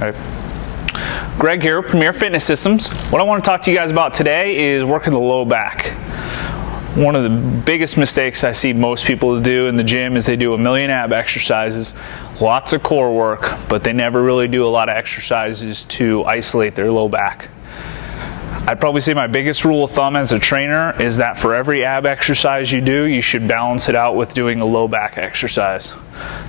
All right. Greg here, Premier Fitness Systems. What I want to talk to you guys about today is working the low back. One of the biggest mistakes I see most people do in the gym is they do a million ab exercises, lots of core work, but they never really do a lot of exercises to isolate their low back. I'd probably say my biggest rule of thumb as a trainer is that for every ab exercise you do, you should balance it out with doing a low back exercise.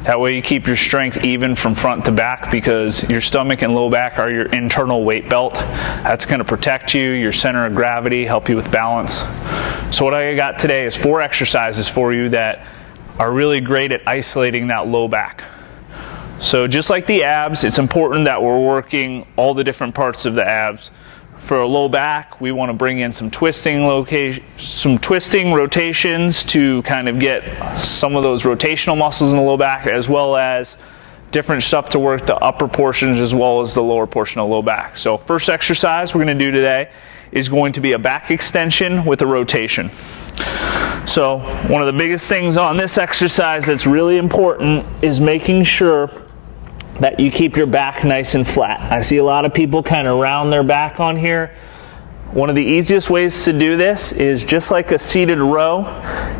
That way you keep your strength even from front to back, because your stomach and low back are your internal weight belt. That's going to protect you, your center of gravity, help you with balance. So what I got today is 4 exercises for you that are really great at isolating that low back. So just like the abs, it's important that we're working all the different parts of the abs. For a low back, we want to bring in some twisting rotations to kind of get some of those rotational muscles in the low back, as well as different stuff to work the upper portions as well as the lower portion of the low back. So first exercise we're going to do today is going to be a back extension with a rotation. So one of the biggest things on this exercise that's really important is making sure that you keep your back nice and flat. I see a lot of people kind of round their back on here. One of the easiest ways to do this is just like a seated row.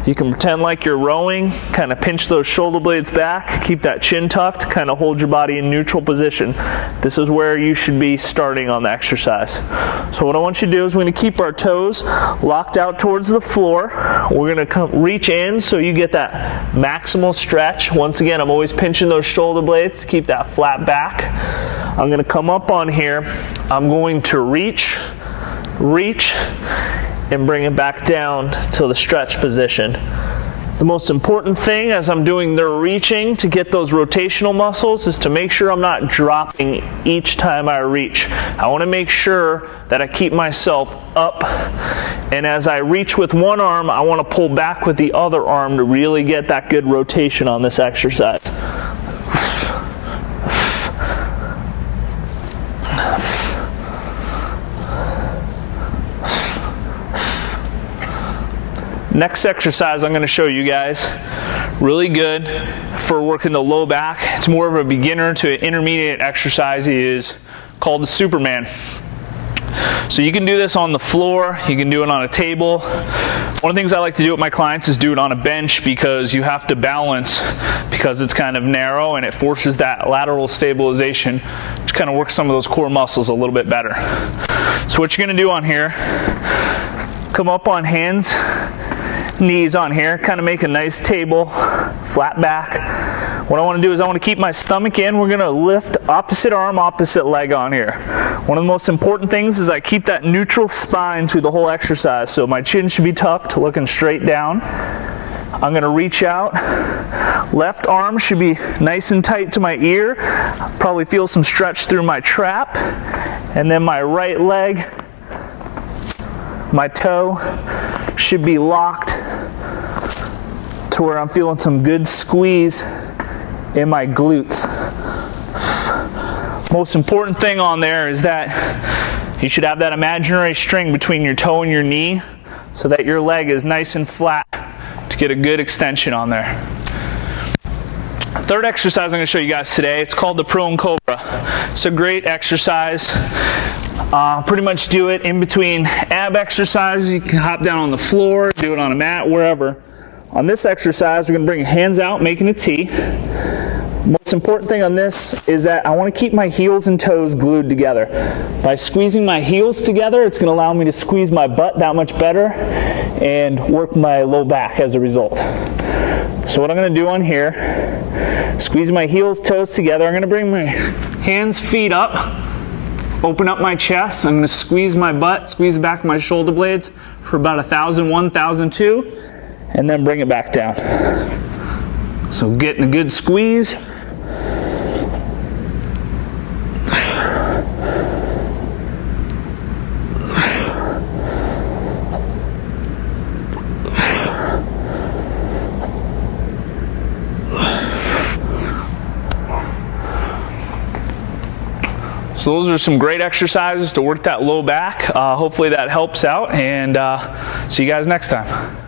You can pretend like you're rowing, kind of pinch those shoulder blades back, keep that chin tucked, kind of hold your body in neutral position. This is where you should be starting on the exercise. So what I want you to do is we're going to keep our toes locked out towards the floor. We're going to reach in so you get that maximal stretch. Once again, I'm always pinching those shoulder blades to keep that flat back. I'm going to come up on here. I'm going to reach, and bring it back down to the stretch position. The most important thing as I'm doing the reaching to get those rotational muscles is to make sure I'm not dropping each time I reach. I want to make sure that I keep myself up, and as I reach with one arm, I want to pull back with the other arm to really get that good rotation on this exercise. Next exercise I'm going to show you guys, really good for working the low back. It's more of a beginner to intermediate exercise, is called the Superman. So you can do this on the floor, you can do it on a table. One of the things I like to do with my clients is do it on a bench, because you have to balance, because it's kind of narrow and it forces that lateral stabilization, which kind of works some of those core muscles a little bit better. So what you're going to do on here, come up on hands, knees on here, kind of make a nice table, flat back. What I want to do is I want to keep my stomach in. We're going to lift opposite arm, opposite leg on here. One of the most important things is I keep that neutral spine through the whole exercise. So my chin should be tucked, looking straight down. I'm going to reach out. Left arm should be nice and tight to my ear. Probably feel some stretch through my trap. And then my right leg, my toe should be locked to where I'm feeling some good squeeze in my glutes. Most important thing on there is that you should have that imaginary string between your toe and your knee so that your leg is nice and flat to get a good extension on there. Third exercise I'm going to show you guys today, it's called the Prone Cobra. It's a great exercise. Pretty much do it in between ab exercises. You can hop down on the floor, do it on a mat, wherever. On this exercise, we're going to bring hands out, making a T. Most important thing on this is that I want to keep my heels and toes glued together. By squeezing my heels together, it's going to allow me to squeeze my butt that much better and work my low back as a result. So what I'm going to do on here, squeeze my heels, toes together. I'm going to bring my hands, feet up, open up my chest. I'm going to squeeze my butt, squeeze back my shoulder blades for about 1,001, 1,002, and then bring it back down. So getting a good squeeze. So those are some great exercises to work that low back. Hopefully that helps out, and see you guys next time.